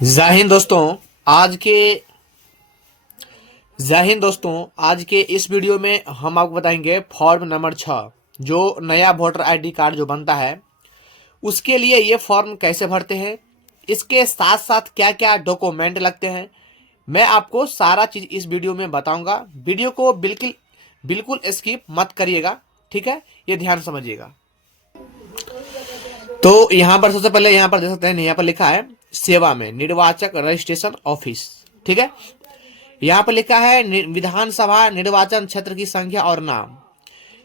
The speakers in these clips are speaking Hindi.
जय हिंद दोस्तों। आज के जय हिंद दोस्तों आज के इस वीडियो में हम आपको बताएंगे फॉर्म नंबर 6 जो नया वोटर आईडी कार्ड जो बनता है उसके लिए ये फॉर्म कैसे भरते हैं, इसके साथ साथ क्या क्या डॉक्यूमेंट लगते हैं, मैं आपको सारा चीज इस वीडियो में बताऊंगा। वीडियो को बिल्कुल बिल्कुल स्किप मत करिएगा, ठीक है, ये ध्यान समझिएगा। तो यहाँ पर सबसे पहले यहाँ पर देख सकते हैं, यहाँ पर लिखा है सेवा में निर्वाचक रजिस्ट्रेशन ऑफिस, ठीक है। यहाँ पर लिखा है विधानसभा निर्वाचन क्षेत्र की संख्या और नाम।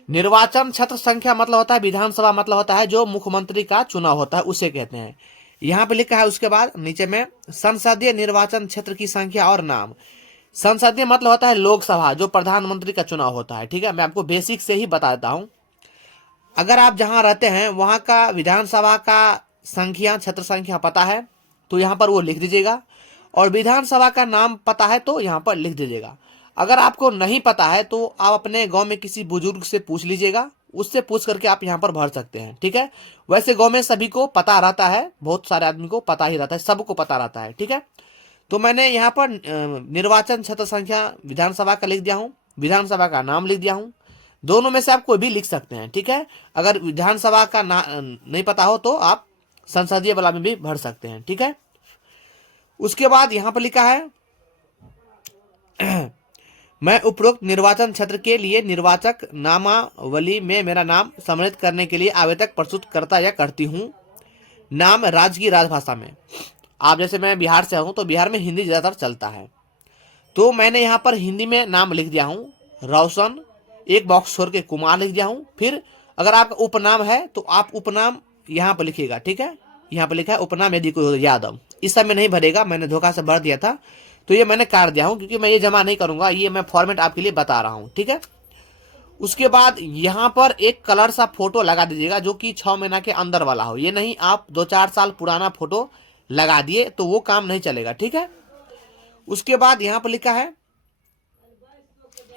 निर्वाचन क्षेत्र संख्या मतलब होता है, विधानसभा मतलब होता है जो मुख्यमंत्री का चुनाव होता है उसे कहते हैं। यहाँ पे लिखा है उसके बाद नीचे में संसदीय निर्वाचन क्षेत्र की संख्या और नाम। संसदीय मतलब होता है लोकसभा, जो प्रधानमंत्री का चुनाव होता है, ठीक है। मैं आपको बेसिक से ही बता देता हूँ। अगर आप जहां रहते हैं वहां का विधानसभा का संख्या क्षेत्र संख्या पता है तो यहाँ पर वो लिख दीजिएगा, और विधानसभा का नाम पता है तो यहाँ पर लिख दीजिएगा। अगर आपको नहीं पता है तो आप अपने गांव में किसी बुजुर्ग से पूछ लीजिएगा, उससे पूछ करके आप यहाँ पर भर सकते हैं, ठीक है। वैसे गांव में सभी को पता रहता है, बहुत सारे आदमी को पता ही रहता है, सबको पता रहता है, ठीक है। तो मैंने यहाँ पर निर्वाचन क्षेत्र संख्या विधानसभा का लिख दिया हूँ, विधानसभा का नाम लिख दिया हूँ। दोनों में से आप कोई भी लिख सकते हैं, ठीक है। अगर विधानसभा का नहीं पता हो तो आप संसदीय वाला में भी भर सकते हैं, ठीक है। उसके बाद यहां पर लिखा है मैं उपरोक्त निर्वाचन क्षेत्र के लिए निर्वाचक नामावली में मेरा नाम सम्मिलित करने के लिए आवेदक प्रस्तुत करता या करती हूँ। नाम राज्य की राजभाषा में। आप जैसे मैं बिहार से हूं तो बिहार में हिंदी ज्यादातर चलता है, तो मैंने यहाँ पर हिंदी में नाम लिख दिया हूँ रोशन, एक बॉक्स छोड़ के कुमार लिख दिया हूँ। फिर अगर आपका उपनाम है तो आप उपनाम यहाँ पर लिखिएगा, ठीक है। यहाँ पर लिखा है उपनाम यदि कोई हो यादव, इस सब में नहीं भरेगा, मैंने धोखा से भर दिया था तो ये मैंने काट दिया हूँ क्योंकि मैं ये जमा नहीं करूंगा, ये मैं फॉर्मेट आपके लिए बता रहा हूँ, ठीक है। उसके बाद यहाँ पर एक कलर सा फोटो लगा दीजिएगा जो कि 6 महीना के अंदर वाला हो, ये नहीं आप 2-4 साल पुराना फोटो लगा दिए तो वो काम नहीं चलेगा, ठीक है। उसके बाद यहाँ पर लिखा है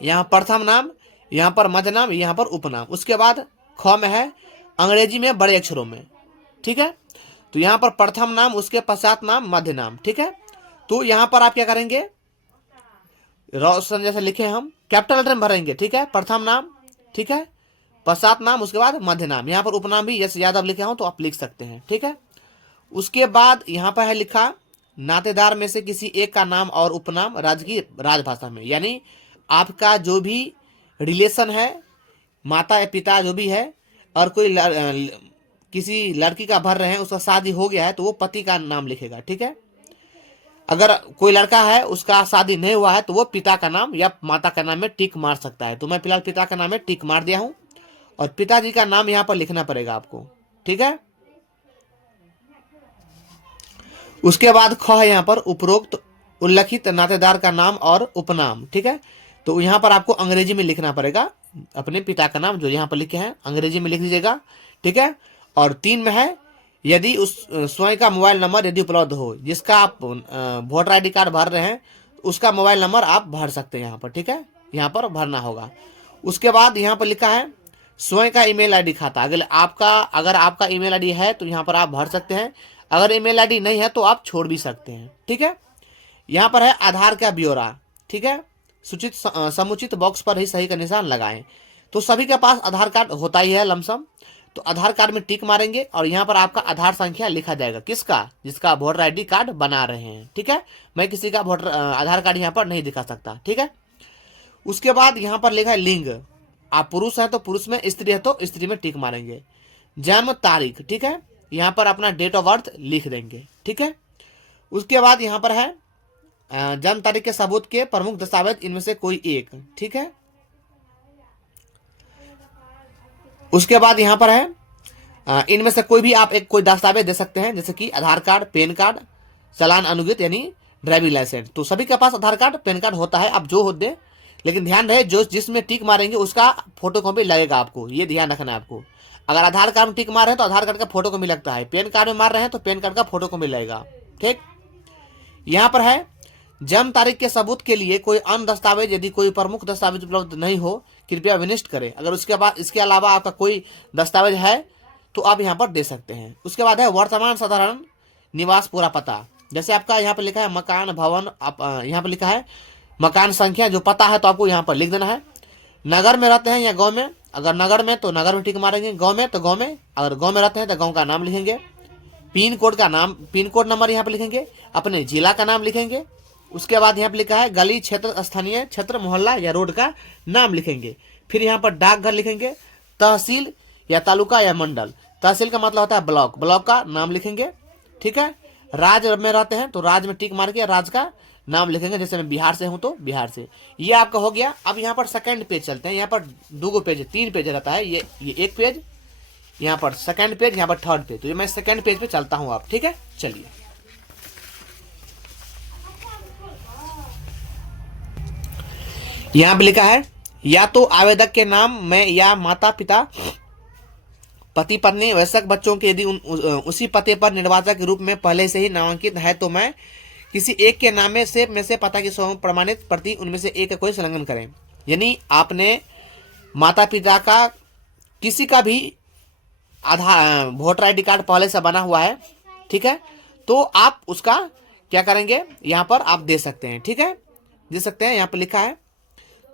यहाँ प्रथम नाम, यहाँ पर मध्य नाम, यहाँ पर उपनाम। उसके बाद ख में है अंग्रेजी में बड़े अक्षरों में, ठीक है। तो यहाँ पर प्रथम नाम, उसके पश्चात नाम, मध्य नाम, ठीक है। तो यहाँ पर आप क्या करेंगे, रोशन जैसे लिखे हम कैपिटल लेटर में भरेंगे, ठीक है। प्रथम नाम, ठीक है, पश्चात नाम, उसके बाद मध्य नाम। यहाँ पर उपनाम भी जैसे यादव लिखे हो तो आप लिख सकते हैं, ठीक है। उसके बाद यहाँ पर है लिखा नातेदार में से किसी एक का नाम और उपनाम राज्य की राजभाषा में, यानी आपका जो भी रिलेशन है, माता या पिता जो भी है, और कोई किसी लड़की का भर रहे हैं, उसका शादी हो गया है तो वो पति का नाम लिखेगा, ठीक है। अगर कोई लड़का है उसका शादी नहीं हुआ है तो वो पिता का नाम या माता का नाम में टिक मार सकता है। तो मैं फिलहाल पिता का नाम में टिक मार दिया हूं, और पिताजी का नाम यहाँ पर लिखना पड़ेगा आपको, ठीक है। उसके बाद ख है यहाँ पर उपरोक्त उल्लिखित नातेदार का नाम और उपनाम, ठीक है। तो यहाँ पर आपको अंग्रेजी में लिखना पड़ेगा अपने पिता का नाम, जो यहाँ पर लिखे हैं अंग्रेजी में लिख दीजिएगा, ठीक है। और 3 में है यदि उस स्वयं का मोबाइल नंबर यदि उपलब्ध हो, जिसका आप वोटर आईडी कार्ड भर रहे हैं उसका मोबाइल नंबर आप भर सकते हैं यहाँ पर, ठीक है, यहाँ पर भरना होगा। उसके बाद यहाँ पर लिखा है स्वयं का ईमेल आईडी खाता। अगर आपका ईमेल आईडी है तो यहाँ पर आप भर सकते हैं, अगर ईमेल आईडी नहीं है तो आप छोड़ भी सकते हैं, ठीक है। यहाँ पर है आधार का ब्यौरा, ठीक है। सूचित समुचित बॉक्स पर ही सही का निशान लगाएं। तो सभी के पास आधार कार्ड होता ही है लमसम, तो आधार कार्ड में टिक मारेंगे और यहाँ पर आपका आधार संख्या लिखा जाएगा, किसका, जिसका वोटर आईडी कार्ड बना रहे हैं, ठीक है। मैं किसी का वोटर आधार कार्ड यहाँ पर नहीं दिखा सकता, ठीक है। उसके बाद यहाँ पर लिखा है लिंग, आप पुरुष है तो पुरुष में, स्त्री है तो स्त्री में टिक मारेंगे। जन्म तारीख, ठीक है, यहाँ पर अपना डेट ऑफ बर्थ लिख देंगे, ठीक है। उसके बाद यहाँ पर है जन्म तारीख के सबूत के प्रमुख दस्तावेज इनमें से कोई एक, ठीक है। उसके बाद यहाँ पर है इनमें से कोई भी आप एक कोई दस्तावेज दे सकते हैं, जैसे कि आधार कार्ड, पैन कार्ड, चालान अनुगत यानी ड्राइविंग लाइसेंस। तो सभी के पास आधार कार्ड पैन कार्ड होता है, आप जो हो दे, लेकिन ध्यान रहे जो जिसमें टिक मारेंगे उसका फोटो कॉपी लगेगा आपको, ये ध्यान रखना है आपको। अगर आधार कार्ड में टिक मार रहे हैं तो आधार कार्ड का फोटो कॉपी लगता है, पैन कार्ड में मार रहे हैं तो पैन कार्ड का फोटो कॉपी लगेगा, ठीक। यहाँ पर है जन्म तारीख के सबूत के लिए कोई अन्य दस्तावेज यदि कोई प्रमुख दस्तावेज उपलब्ध नहीं हो कृपया विनिष्ट करें। अगर उसके बाद इसके अलावा आपका कोई दस्तावेज है तो आप यहाँ पर दे सकते हैं। उसके बाद है वर्तमान साधारण निवास पूरा पता, जैसे आपका यहाँ पर लिखा है मकान भवन, आप यहाँ पर लिखा है मकान संख्या, जो पता है तो आपको यहाँ पर लिख देना है। नगर में रहते हैं या गांव में, अगर नगर में तो नगर में टिक मारेंगे, गांव में तो गांव में, अगर गांव में रहते हैं तो गांव का नाम लिखेंगे, पिन कोड का नाम, पिन कोड नंबर यहाँ पर लिखेंगे, अपने जिला का नाम लिखेंगे। उसके बाद यहाँ पर लिखा है गली क्षेत्र, स्थानीय क्षेत्र, मोहल्ला या रोड का नाम लिखेंगे। फिर यहाँ पर डाकघर लिखेंगे, तहसील या तालुका या मंडल, तहसील का मतलब होता है ब्लॉक, ब्लॉक का नाम लिखेंगे। ठीक है, राज्य में रहते हैं तो राज्य में टिक मार के राज्य का नाम लिखेंगे, जैसे मैं बिहार से हूं तो बिहार से। ये आपका हो गया। अब यहाँ पर सेकंड पेज चलते हैं। यहाँ पर 2 पेज, 3 पेज रहता है, ये 1 पेज, यहाँ पर सेकंड पेज, यहाँ पर थर्ड पेज। तो ये मैं सेकंड पेज पे चलता हूँ आप, ठीक है, चलिए। यहाँ पे लिखा है या तो आवेदक के नाम में या माता पिता, पति पत्नी, वयस्क बच्चों के यदि उसी पते पर निर्वाचक के रूप में पहले से ही नामांकित है तो मैं किसी एक के नाम में से पता की प्रमाणित प्रति उनमें से एक का कोई संलग्न करें। यानी आपने माता पिता का किसी का भी आधार वोटर आईडी कार्ड पहले से बना हुआ है, ठीक है, तो आप उसका क्या करेंगे, यहाँ पर आप दे सकते हैं। ठीक है, दे सकते हैं। यहाँ पर लिखा है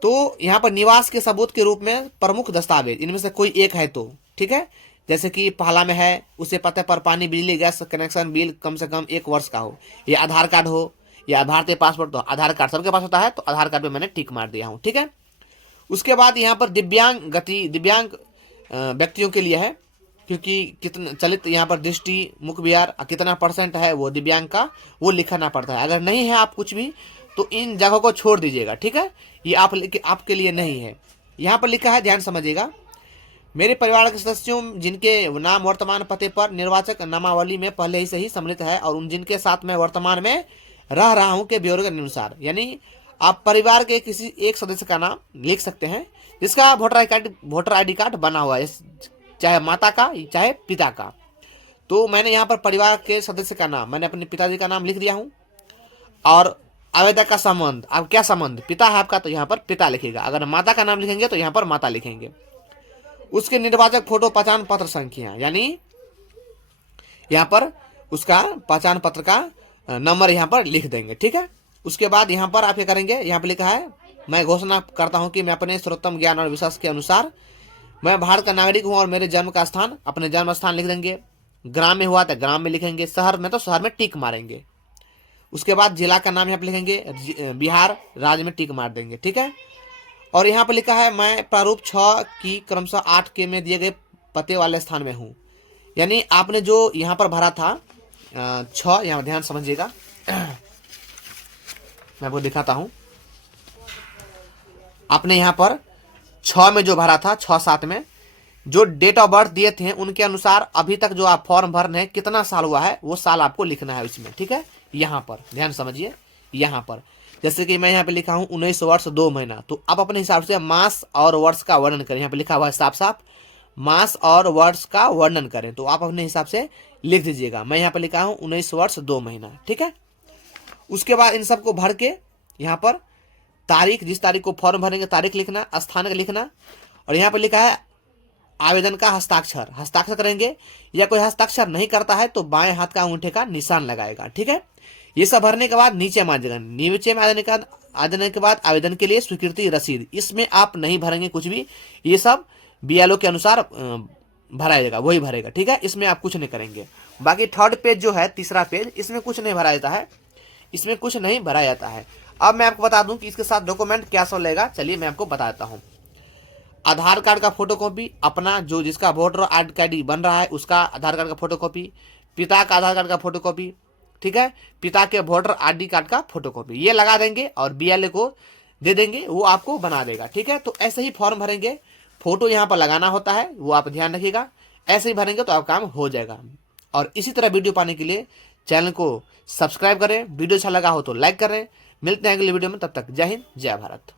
तो यहाँ पर निवास के सबूत के रूप में प्रमुख दस्तावेज इनमें से कोई एक है तो, ठीक है, जैसे कि पहला में है उसे पते पर पानी बिजली गैस कनेक्शन बिल कम से कम 1 वर्ष का हो, या आधार कार्ड हो, या भारतीय पासपोर्ट, तो आधार कार्ड सबके पास होता है तो आधार कार्ड पे मैंने टिक मार दिया हूँ। ठीक है, उसके बाद यहाँ पर दिव्यांग व्यक्तियों के लिए है, क्योंकि कितना चलित यहाँ पर दृष्टि मुख विहार कितना % है वो दिव्यांग का वो लिखना पड़ता है। अगर नहीं है आप कुछ भी तो इन जगहों को छोड़ दीजिएगा। ठीक है, ये आपके लिए नहीं है। यहाँ पर लिखा है, ध्यान समझिएगा, मेरे परिवार के सदस्यों जिनके नाम वर्तमान पते पर निर्वाचक नामावली में पहले ही से ही सम्मिलित है और उन जिनके साथ मैं वर्तमान में रह रहा हूं के ब्यौरे के अनुसार। यानी आप परिवार के किसी एक सदस्य का नाम लिख सकते हैं जिसका वोटर आईडी कार्ड बना हुआ है, चाहे माता का चाहे पिता का। तो मैंने यहाँ पर परिवार के सदस्य का नाम, मैंने अपने पिताजी का नाम लिख दिया हूँ। और आवेदक का संबंध, अब क्या संबंध, पिता है आपका तो यहाँ पर पिता लिखेगा, अगर माता का नाम लिखेंगे तो यहाँ पर माता लिखेंगे। उसके निर्वाचक फोटो पहचान पत्र संख्या, यानी यहाँ पर उसका पहचान पत्र का नंबर यहाँ पर लिख देंगे। ठीक है, उसके बाद यहाँ पर आप क्या करेंगे, यहाँ पर लिखा है मैं घोषणा करता हूँ कि मैं अपने सर्वोत्तम ज्ञान और विश्वास के अनुसार मैं भारत का नागरिक हूँ और मेरे जन्म का स्थान, अपने जन्म स्थान लिख देंगे। ग्राम में हुआ तो ग्राम में लिखेंगे, शहर में तो शहर में टिक मारेंगे। उसके बाद जिला का नाम यहाँ पर लिखेंगे, बिहार राज्य में टिक मार देंगे। ठीक है, और यहाँ पर लिखा है मैं प्रारूप 6 की क्रमशः 8 के में दिए गए पते वाले स्थान में हूँ। यानी आपने जो यहाँ पर भरा था 6, यहाँ ध्यान समझिएगा, मैं आपको दिखाता हूँ। आपने यहाँ पर 6 में जो भरा था, 6-7 में जो डेट ऑफ बर्थ दिए थे उनके अनुसार अभी तक जो आप फॉर्म भर रहे हैं कितना साल हुआ है वो साल आपको लिखना है इसमें। ठीक है, यहाँ पर ध्यान समझिए, यहाँ पर जैसे कि मैं यहाँ पे लिखा हूँ 19 वर्ष 2 महीना, तो आप अपने हिसाब से मास और वर्ष का वर्णन करें। यहाँ पे लिखा हुआ है साफ साफ मास और वर्ष का वर्णन करें, तो आप अपने हिसाब से लिख दीजिएगा। मैं यहाँ पे लिखा हूँ 19 वर्ष 2 महीना। ठीक है, उसके बाद इन सबको भर के यहाँ पर तारीख, जिस तारीख को फॉर्म भरेंगे तारीख लिखना, स्थान का लिखना, और यहाँ पर लिखा है आवेदन का हस्ताक्षर करेंगे, या कोई हस्ताक्षर नहीं करता है तो बाएं हाथ का अंगूठे का निशान लगाएगा। ठीक है, ये सब भरने के बाद नीचे में आ जाएगा, नीचे में आने के बाद आवेदन के लिए स्वीकृति रसीद, इसमें आप नहीं भरेंगे कुछ भी, ये सब बीएलओ के अनुसार भरा जाएगा, वही भरेगा। ठीक है, इसमें आप कुछ नहीं करेंगे। बाकी थर्ड पेज जो है, तीसरा पेज, इसमें कुछ नहीं भरा जाता है, इसमें कुछ नहीं भरा जाता है। अब मैं आपको बता दूं कि इसके साथ डॉक्यूमेंट क्या सब लगेगा, चलिए मैं आपको बताता हूँ। आधार कार्ड का फोटोकॉपी, अपना जो जिसका वोटर आईडी बन रहा है उसका आधार कार्ड का फोटोकॉपी, पिता का आधार कार्ड का फोटोकॉपी, ठीक है, पिता के वोटर आईडी कार्ड का फोटोकॉपी, ये लगा देंगे और बीएलए को दे देंगे, वो आपको बना देगा। ठीक है, तो ऐसे ही फॉर्म भरेंगे, फोटो यहाँ पर लगाना होता है, वो आप ध्यान रखिएगा, ऐसे ही भरेंगे तो आप काम हो जाएगा। और इसी तरह वीडियो पाने के लिए चैनल को सब्सक्राइब करें, वीडियो अच्छा लगा हो तो लाइक करें। मिलते हैं अगले वीडियो में, तब तक जय हिंद जय भारत।